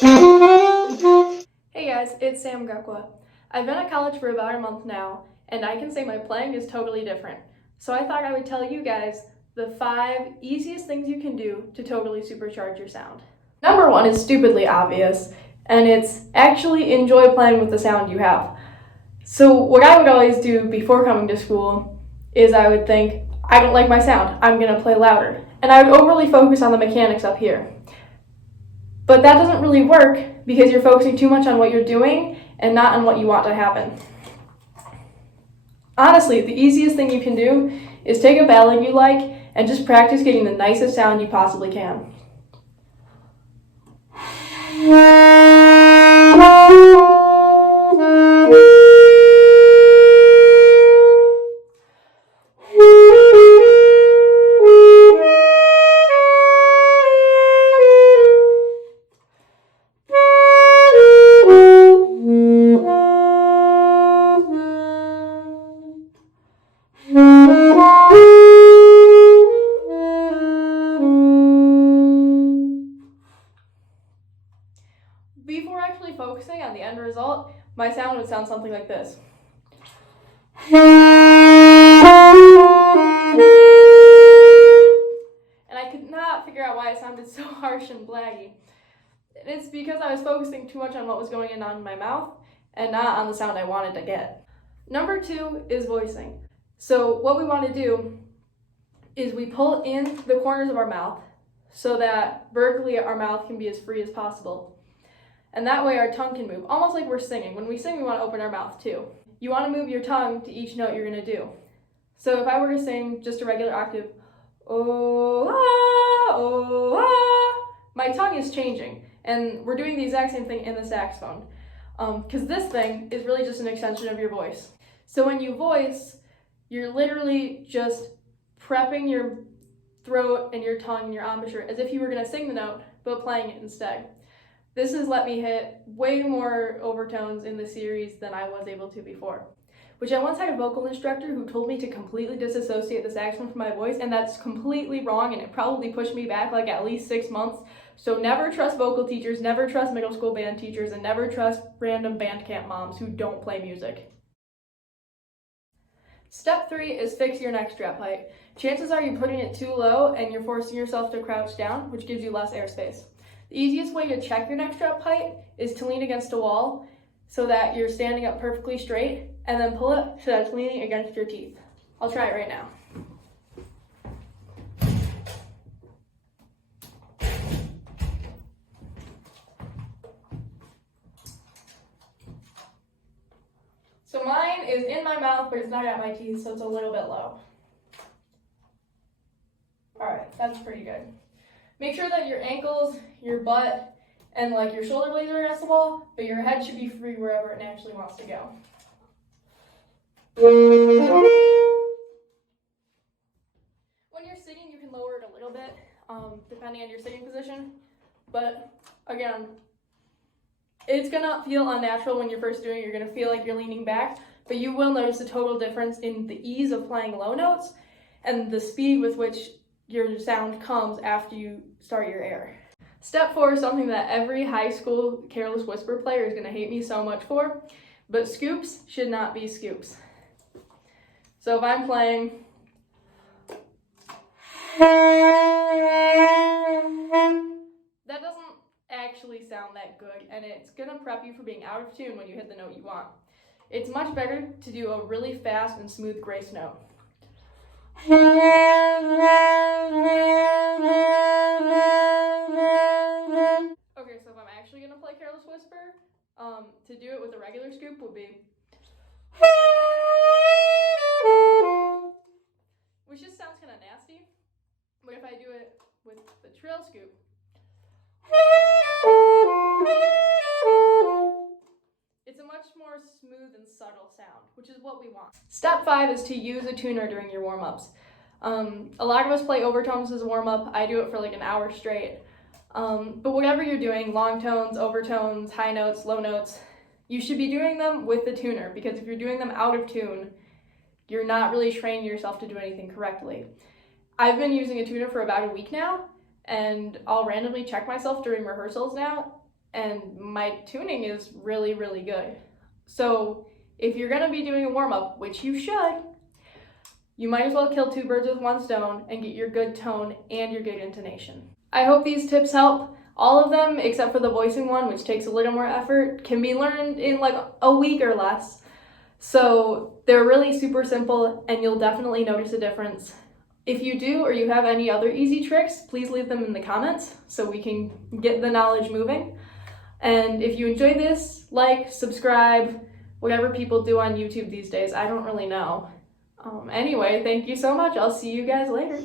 Hey guys, it's Sam Gakwa. I've been at college for about a month now, and I can say my playing is totally different. So I thought I would tell you guys the 5 easiest things you can do to totally supercharge your sound. Number 1 is stupidly obvious, and it's actually enjoy playing with the sound you have. So what I would always do before coming to school is I would think, I don't like my sound, I'm gonna play louder. And I would overly focus on the mechanics up here. But that doesn't really work because you're focusing too much on what you're doing and not on what you want to happen. Honestly, the easiest thing you can do is take a ballad you like and just practice getting the nicest sound you possibly can. Before actually focusing on the end result, my sound would sound something like this. And I could not figure out why it sounded so harsh and blaggy. It's because I was focusing too much on what was going on in my mouth and not on the sound I wanted to get. Number 2 is voicing. So what we want to do is we pull in the corners of our mouth so that vertically our mouth can be as free as possible. And that way our tongue can move, almost like we're singing. When we sing, we want to open our mouth too. You want to move your tongue to each note you're going to do. So if I were to sing just a regular octave, oh, ah, my tongue is changing. And we're doing the exact same thing in the saxophone. Because this thing is really just an extension of your voice. So when you voice, you're literally just prepping your throat and your tongue and your embouchure as if you were going to sing the note, but playing it instead. This has let me hit way more overtones in the series than I was able to before. Which I once had a vocal instructor who told me to completely disassociate the saxophone from my voice, and that's completely wrong, and it probably pushed me back like at least 6 months. So never trust vocal teachers, never trust middle school band teachers, and never trust random band camp moms who don't play music. Step 3 is fix your neck strap height. Chances are you're putting it too low and you're forcing yourself to crouch down, which gives you less airspace. The easiest way to check your neck strap height is to lean against a wall so that you're standing up perfectly straight, and then pull it so that it's leaning against your teeth. I'll try it right now. So mine is in my mouth, but it's not at my teeth, so it's a little bit low. Alright, that's pretty good. Make sure that your ankles, your butt, and like your shoulder blades are against the wall, but your head should be free wherever it naturally wants to go. When you're sitting, you can lower it a little bit, depending on your sitting position. But again, it's gonna feel unnatural when you're first doing it. You're gonna feel like you're leaning back, but you will notice a total difference in the ease of playing low notes and the speed with which your sound comes after you start your air. Step 4 is something that every high school careless whisper player is going to hate me so much for, but scoops should not be scoops. So if I'm playing, that doesn't actually sound that good, and it's going to prep you for being out of tune when you hit the note you want. It's much better to do a really fast and smooth grace note. Okay, so if I'm actually going to play Careless Whisper, to do it with a regular scoop would be, which just sounds kind of nasty, but if I do it with the trill scoop, it's a much more smooth and subtle sound, which is what we want. Step 5 is to use a tuner during your warm-ups. A lot of us play overtones as a warm-up. I do it for like an hour straight. But whatever you're doing, long tones, overtones, high notes, low notes, you should be doing them with the tuner, because if you're doing them out of tune, you're not really training yourself to do anything correctly. I've been using a tuner for about a week now, and I'll randomly check myself during rehearsals now, and my tuning is really, really good. So if you're gonna be doing a warm-up, which you should, you might as well kill two birds with one stone and get your good tone and your good intonation. I hope these tips help. All of them, except for the voicing one, which takes a little more effort, can be learned in like a week or less. So they're really super simple and you'll definitely notice a difference. If you do or you have any other easy tricks, please leave them in the comments so we can get the knowledge moving. And if you enjoyed this, like, subscribe, whatever people do on YouTube these days. I don't really know. Anyway, thank you so much. I'll see you guys later.